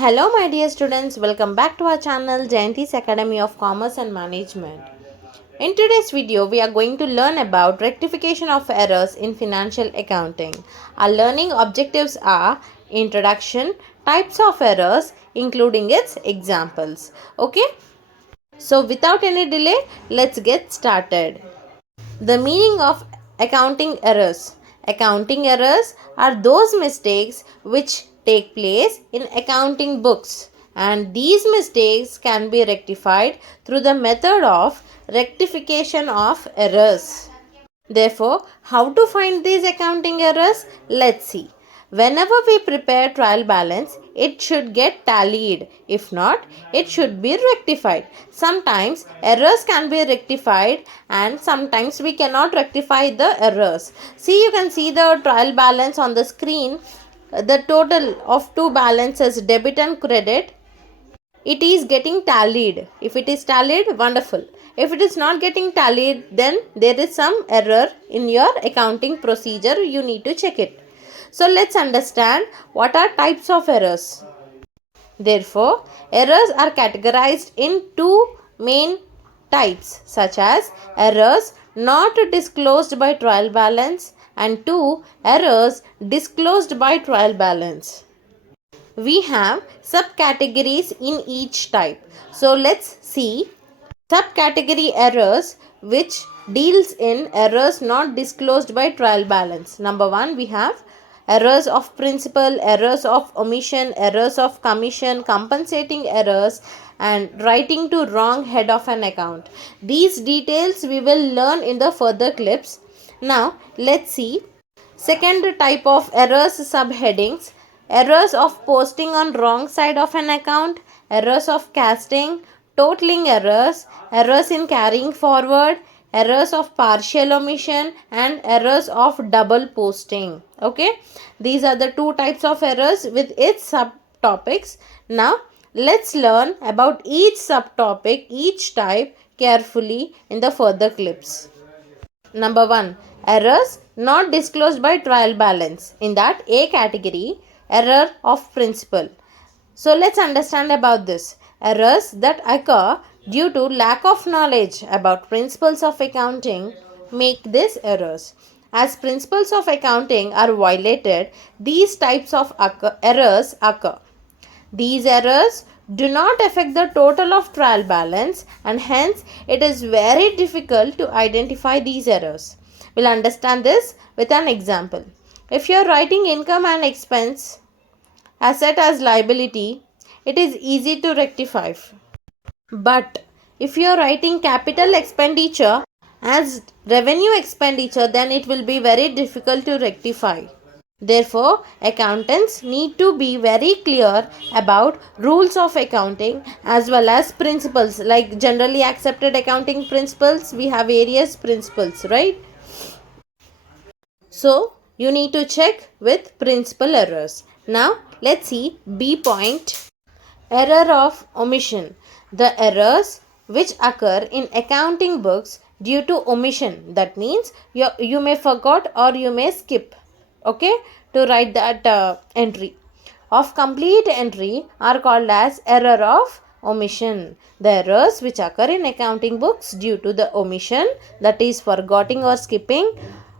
Hello my dear students, welcome back to our channel Jayanti's Academy of Commerce and Management. In today's video, we are going to learn about rectification of errors in financial accounting. Our learning objectives are introduction, types of errors, including its examples. Okay, so without any delay, let's get started. The meaning of accounting errors. Accounting errors are those mistakes which take place in accounting books, and these mistakes can be rectified through the method of rectification of errors. Therefore, how to find these accounting errors? Let's see. Whenever we prepare trial balance, it should get tallied. If not, it should be rectified. Sometimes errors can be rectified and sometimes we cannot rectify the errors. See, you can see the trial balance on the screen. The total of two balances, debit and credit, it is getting tallied. If it is tallied, wonderful. If it is not getting tallied, then there is some error in your accounting procedure. You need to check it. So let's understand what are types of errors. Therefore, errors are categorized in two main types, such as errors not disclosed by trial balance and two errors disclosed by trial balance. We have subcategories in each type. So let's see subcategory errors which deals in errors not disclosed by trial balance. Number 1, we have errors of principal, errors of omission, errors of commission, compensating errors, and writing to wrong head of an account. These details we will learn in the further clips. Now let's see second type of errors subheadings. Errors of posting on wrong side of an account, errors of casting, totaling errors, errors in carrying forward, errors of partial omission, and errors of double posting. Okay, these are the two types of errors with its subtopics. Now let's learn about each subtopic, each type carefully in the further clips. Number 1, errors not disclosed by trial balance. In that A category, error of principle. So let's understand about this. Errors that occur due to lack of knowledge about principles of accounting make these errors. As principles of accounting are violated, these types of errors occur. These errors do not affect the total of trial balance and hence it is very difficult to identify these errors. We'll understand this with an example. If you are writing income and expense, asset as liability, it is easy to rectify. But if you are writing capital expenditure as revenue expenditure, then it will be very difficult to rectify. Therefore, accountants need to be very clear about rules of accounting as well as principles. Like generally accepted accounting principles, we have various principles, right? So, you need to check with principal errors. Now, let's see B point. Error of omission. The errors which occur in accounting books due to omission. That means you may forgot or you may skip, okay, to write that entry. Of complete entry are called as error of omission. The errors which occur in accounting books due to the omission, that is forgetting or skipping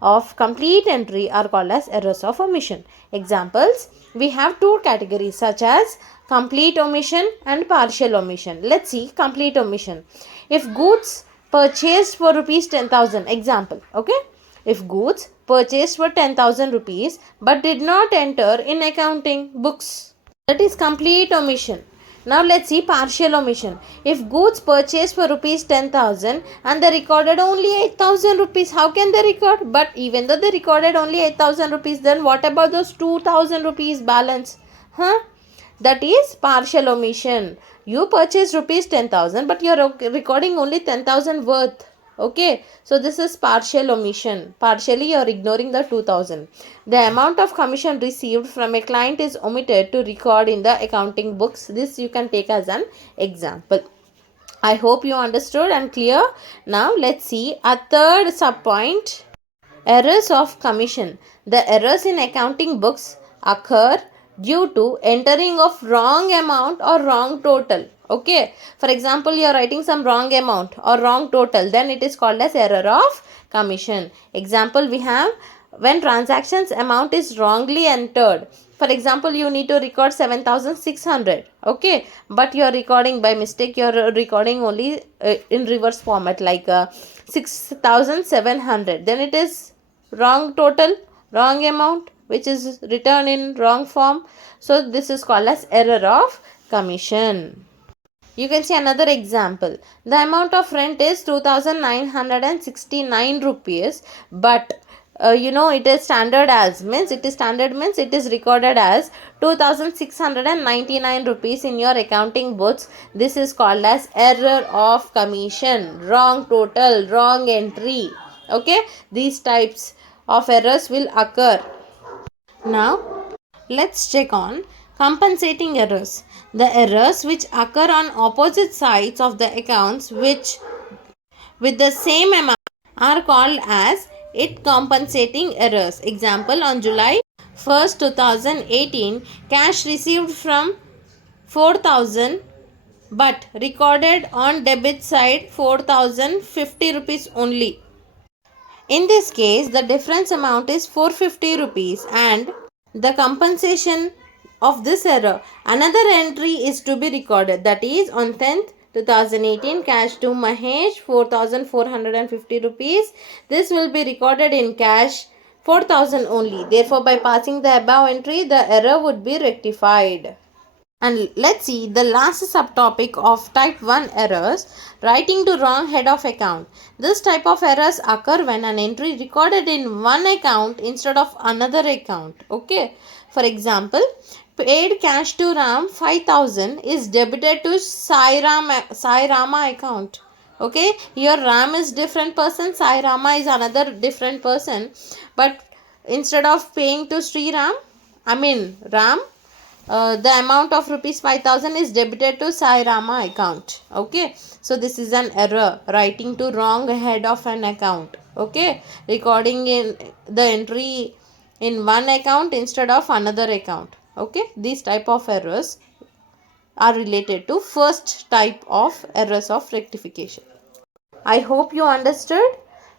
of complete entry, are called as errors of omission. Examples, we have two categories such as complete omission and partial omission. Let's see complete omission. If goods purchased for rupees 10,000, example, okay, if goods purchased for 10,000 rupees but did not enter in accounting books, that is complete omission. Now let's see partial omission. If goods purchased for rupees 10,000 and they recorded only 8,000 rupees, how can they record? But even though they recorded only 8,000 rupees, then what about those 2,000 rupees balance? That is partial omission. You purchased rupees 10,000 but you are recording only 10,000 worth. Okay, so this is partial omission. Partially you are ignoring the 2,000. The amount of commission received from a client is omitted to record in the accounting books. This you can take as an example. I hope you understood and clear. Now let's see a third subpoint. Errors of commission. The errors in accounting books occur due to entering of wrong amount or wrong total. Okay, for example, you are writing some wrong amount or wrong total, then it is called as error of commission. Example we have, when transactions amount is wrongly entered. For example, you need to record 7600, okay, but you are recording by mistake, you are recording only in reverse format, like 6700, then it is wrong total, wrong amount, which is written in wrong form. So this is called as error of commission. You can see another example. The amount of rent is 2969 rupees, but it is standard as means it is standard means it is recorded as 2699 rupees in your accounting books. This is called as error of commission, wrong total, wrong entry. Okay, these types of errors will occur. Now let's check on compensating errors. The errors which occur on opposite sides of the accounts which with the same amount are called as it compensating errors. Example, on July 1st, 2018, cash received from 4000 but recorded on debit side 4050 rupees only. In this case, the difference amount is 450 rupees and the compensation of this error. Another entry is to be recorded, that is on 10th 2018, cash to Mahesh 4450 rupees. This will be recorded in cash 4000 only. Therefore, by passing the above entry, the error would be rectified. And let's see the last subtopic of type 1 errors, writing to wrong head of account. This type of errors occur when an entry recorded in one account instead of another account. Okay, for example, paid cash to Ram 5000 is debited to Sai Rama account. Okay, here Ram is different person, Sai Rama is another different person, but instead of paying to Ram, the amount of rupees 5000 is debited to Sai Rama account. Okay, so this is an error, writing to wrong head of an account. Okay, recording in the entry in one account instead of another account. Okay, these type of errors are related to first type of errors of rectification. I hope you understood.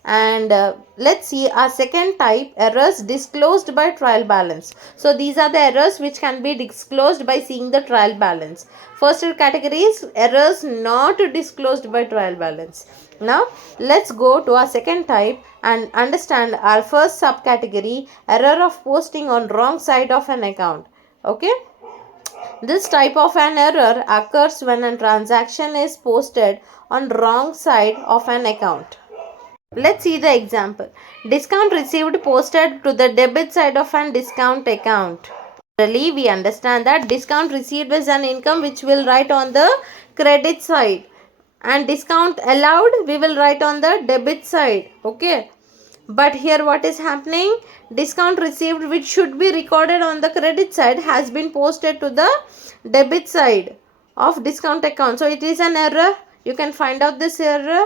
And let's see our second type, errors disclosed by trial balance. So these are the errors which can be disclosed by seeing the trial balance. First category is errors not disclosed by trial balance. Now let's go to our second type and understand our first subcategory, error of posting on wrong side of an account. Okay, this type of an error occurs when a transaction is posted on wrong side of an account. Let's see the example. Discount received posted to the debit side of an discount account. Generally, we understand that discount received is an income which will write on the credit side, and discount allowed we will write on the debit side. Okay. But here what is happening? Discount received which should be recorded on the credit side has been posted to the debit side of discount account. So it is an error. You can find out this error.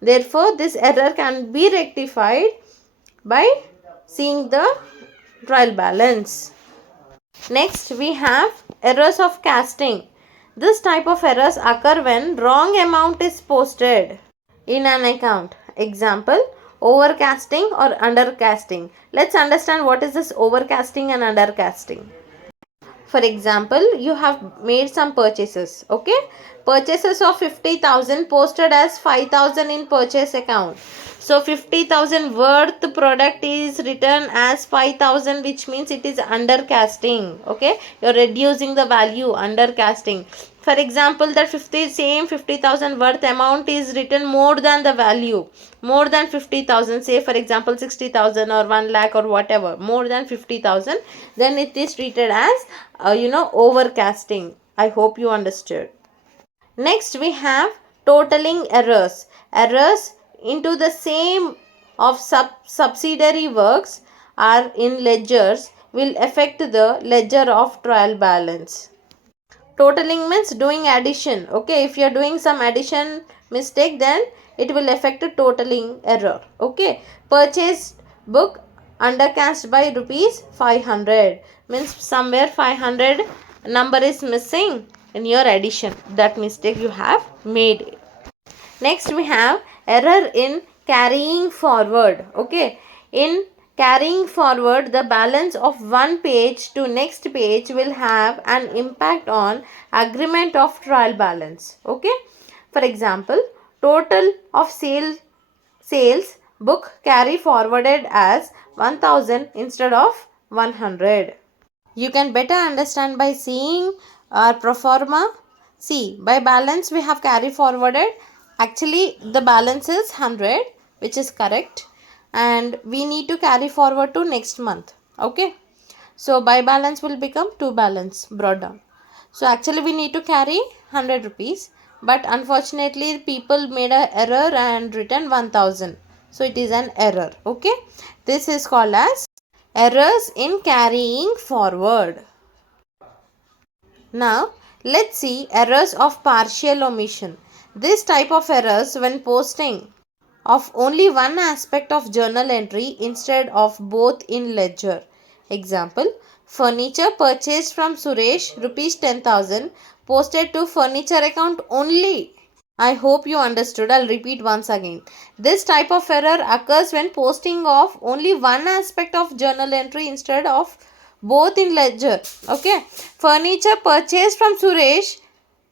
Therefore, this error can be rectified by seeing the trial balance. Next, we have errors of casting. This type of errors occur when wrong amount is posted in an account. Example, overcasting or undercasting. Let's understand what is this overcasting and undercasting. For example, you have made some purchases. Okay, purchases of 50,000 posted as 5,000 in purchase account. So 50,000 worth product is written as 5,000, which means it is undercasting. Okay, you're reducing the value, undercasting. For example, that 50,000 worth amount is written more than the value, more than 50,000, say for example 60,000 or 1 lakh or whatever, more than 50,000, then it is treated as overcasting. I hope you understood. Next, we have totaling errors. Errors into the same of subsidiary works are in ledgers will affect the ledger of trial balance. Totaling means doing addition. Okay, if you are doing some addition mistake, then it will affect a totaling error. Okay, purchase book undercast by rupees 500, means somewhere 500 number is missing in your addition. That mistake you have made. Next we have error in carrying forward. Okay, in carrying forward the balance of one page to next page will have an impact on agreement of trial balance. Okay, for example, total of sales book carry forwarded as 1000 instead of 100. You can better understand by seeing our pro forma. See, by balance we have carry forwarded. Actually, the balance is 100, which is correct. And we need to carry forward to next month. Okay. So, by balance will become to balance brought down. So, actually we need to carry 100 rupees. But unfortunately, people made an error and written 1000. So, it is an error. Okay. This is called as errors in carrying forward. Now, let's see errors of partial omission. This type of errors when posting of only one aspect of journal entry instead of both in ledger. Example, furniture purchased from Suresh rupees 10,000 posted to furniture account only. I hope you understood. I'll repeat once again. This type of error occurs when posting of only one aspect of journal entry instead of both in ledger. Okay. Furniture purchased from Suresh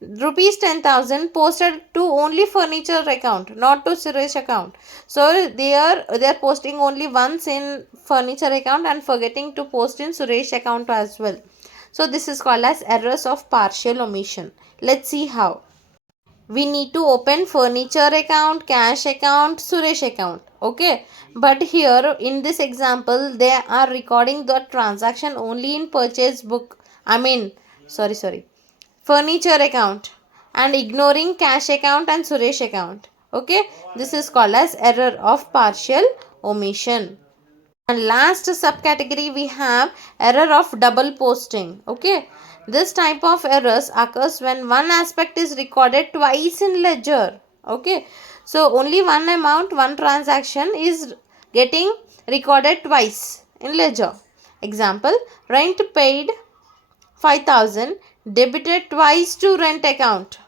rupees 10,000 posted to only furniture account, not to Suresh account. So they are posting only once in furniture account and forgetting to post in Suresh account as well. So this is called as errors of partial omission. Let's see how. We need to open furniture account, cash account, Suresh account. Okay, but here in this example they are recording the transaction only in purchase book, sorry, furniture account, and ignoring cash account and Suresh account. Okay, this is called as error of partial omission. And last subcategory we have error of double posting. Okay, this type of errors occurs when one aspect is recorded twice in ledger. Okay, so only one amount, one transaction is getting recorded twice in ledger. Example, rent paid 5,000 debited twice to rent account.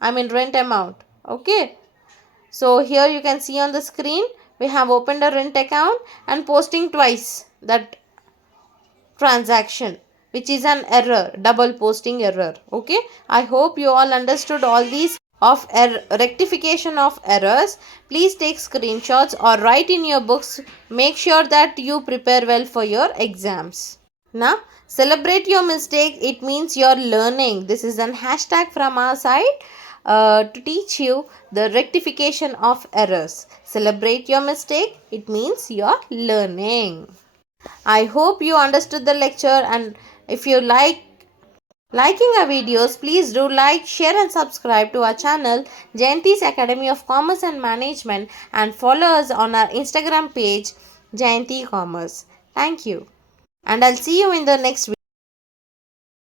Rent amount. Okay, so here you can see on the screen we have opened a rent account and posting twice that transaction, which is an error, double posting error. Okay, I hope you all understood all these of rectification of errors. Please take screenshots or write in your books. Make sure that you prepare well for your exams. Now, celebrate your mistake. It means you're learning. This is an hashtag from our side to teach you the rectification of errors. Celebrate your mistake. It means you're learning. I hope you understood the lecture, and if you liking our videos, please do like, share and subscribe to our channel Jayanti's Academy of Commerce and Management, and follow us on our Instagram page Jayanti Commerce. Thank you. And I'll see you in the next video.